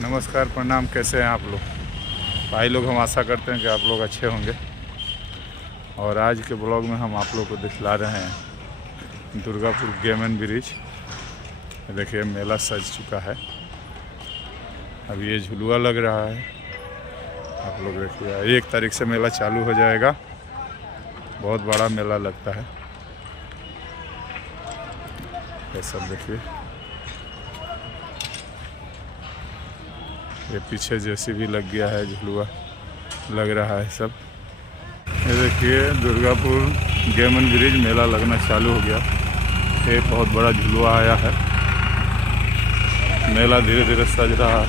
नमस्कार, प्रणाम। कैसे हैं आप लोग? भाई लोग, हम आशा करते हैं कि आप लोग अच्छे होंगे। और आज के ब्लॉग में हम आप लोग को दिखला रहे हैं दुर्गापुर गेम एंड ब्रिज। देखिए, मेला सज चुका है। अब ये झुलुआ लग रहा है। आप लोग देखिए, 1 तारीख से मेला चालू हो जाएगा। बहुत बड़ा मेला लगता है। ये सब देखिए, ये पीछे जैसे भी लग गया है, झुलुआ लग रहा है सब। ये देखिए, दुर्गापुर गेम एंड ब्रिज मेला लगना चालू हो गया। ये बहुत बड़ा झुलुआ आया है। मेला धीरे धीरे सज रहा है।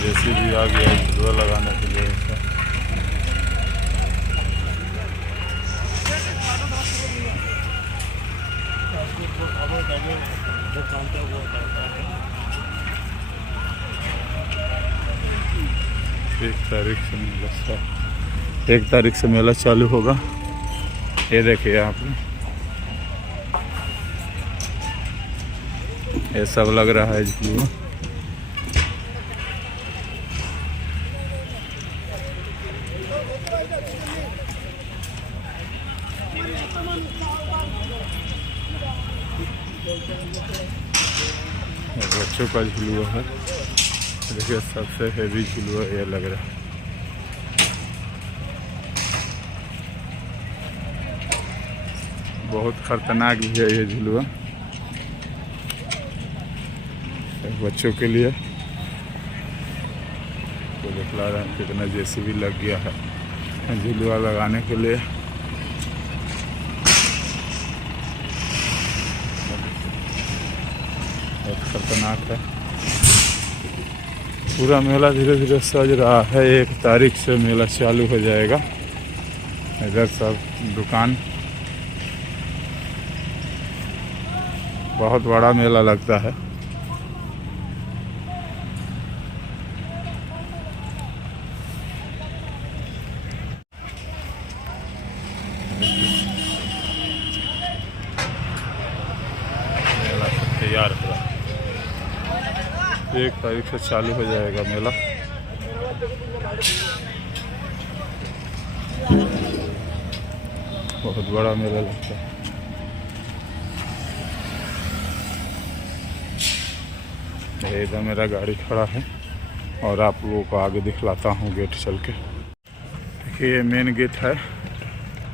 जैसे भी आ गया झुलुआ लगाने के लिए। एक तारीख से मेला चालू होगा। ये देखिए यहाँ पे, ये सब लग रहा है झुलुआ। बच्चों का झुलुआ है। देखिए, सबसे हेवी झुलुआ ये लग रहा है। बहुत खतरनाक भी है ये झुलुआ बच्चों के लिए। तो दिखला रहे हैं कितना जेसीबी लग गया है झुलुआ लगाने के लिए। बहुत खतरनाक है। पूरा मेला धीरे धीरे सज रहा है। 1 तारीख से मेला चालू हो जाएगा। इधर सब दुकान, बहुत बड़ा मेला लगता है। मेला सब तैयार हो रहा है। 1 तारीख से चालू हो जाएगा मेला। बहुत बड़ा मेला लगता है। इधर मेरा गाड़ी खड़ा है और आप लोगों को आगे दिखलाता हूँ गेट चल के। देखिए, ये मेन गेट है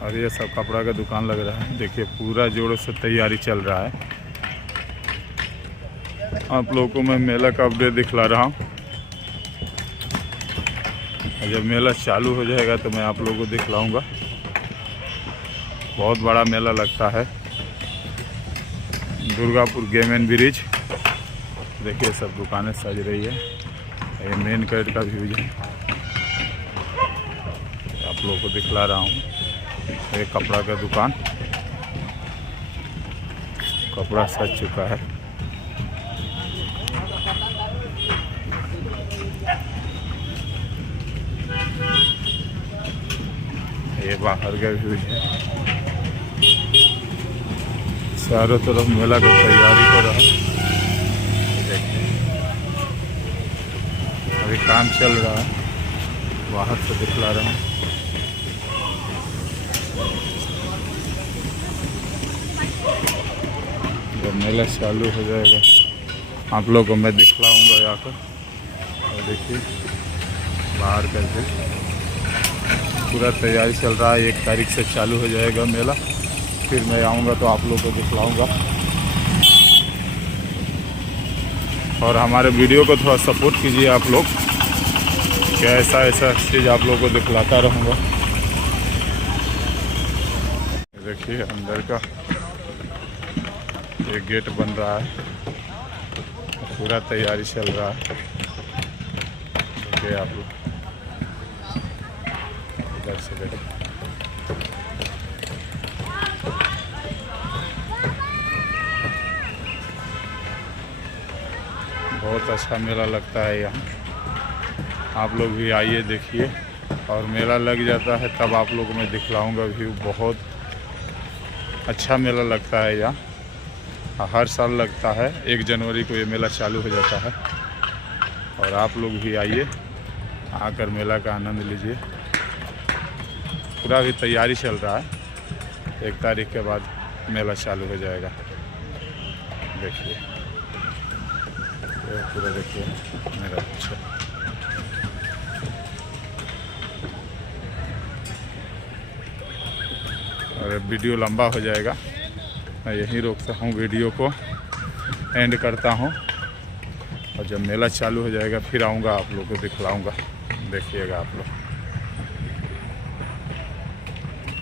और ये सब कपड़ा का दुकान लग रहा है। देखिए, पूरा जोरों से तैयारी चल रहा है। आप लोगों को मैं मेला का अपडेट दिखला रहा हूँ। जब मेला चालू हो जाएगा तो मैं आप लोगों को दिखलाऊंगा। बहुत बड़ा मेला लगता है दुर्गापुर गेम एंड ब्रिज। देखिए, सब दुकानें सज रही है। ये मेन गेट का व्यू है, आप लोगों को दिखला रहा हूँ। ये कपड़ा का दुकान, कपड़ा सज चुका है। ये बाहर का व्यू है। चारों तरफ मेला की तैयारी हो रहा है। अभी काम चल रहा है, बाहर से दिखला रहा हूँ। जब मेला चालू हो जाएगा आप लोगों को मैं दिखलाऊंगा यहाँ पर। और देखिए, बाहर करके पूरा तैयारी चल रहा है। 1 तारीख से चालू हो जाएगा मेला। फिर मैं आऊँगा तो आप लोगों को दिखलाऊंगा। और हमारे वीडियो को थोड़ा सपोर्ट कीजिए आप लोग, क्या ऐसा चीज़ आप लोगों को दिखलाता रहूँगा। देखिए, अंदर का एक गेट बन रहा है। पूरा तैयारी चल रहा है। देखिए आप लोग, इधर से देखिए। बहुत अच्छा मेला लगता है यहाँ। आप लोग भी आइए, देखिए। और मेला लग जाता है तब आप लोगों को मैं दिखलाऊंगा व्यू। बहुत अच्छा मेला लगता है यहाँ। हर साल लगता है। 1 जनवरी को ये मेला चालू हो जाता है और आप लोग भी आइए, आकर मेला का आनंद लीजिए। पूरा भी तैयारी चल रहा है, 1 तारीख के बाद मेला चालू हो जाएगा। देखिए ये पूरा देखिए मेरा पीछे। और वीडियो लंबा हो जाएगा, मैं यहीं रोकता हूँ, वीडियो को एंड करता हूँ। और जब मेला चालू हो जाएगा फिर आऊँगा, आप लोग को दिखलाऊँगा, देखिएगा आप लोग।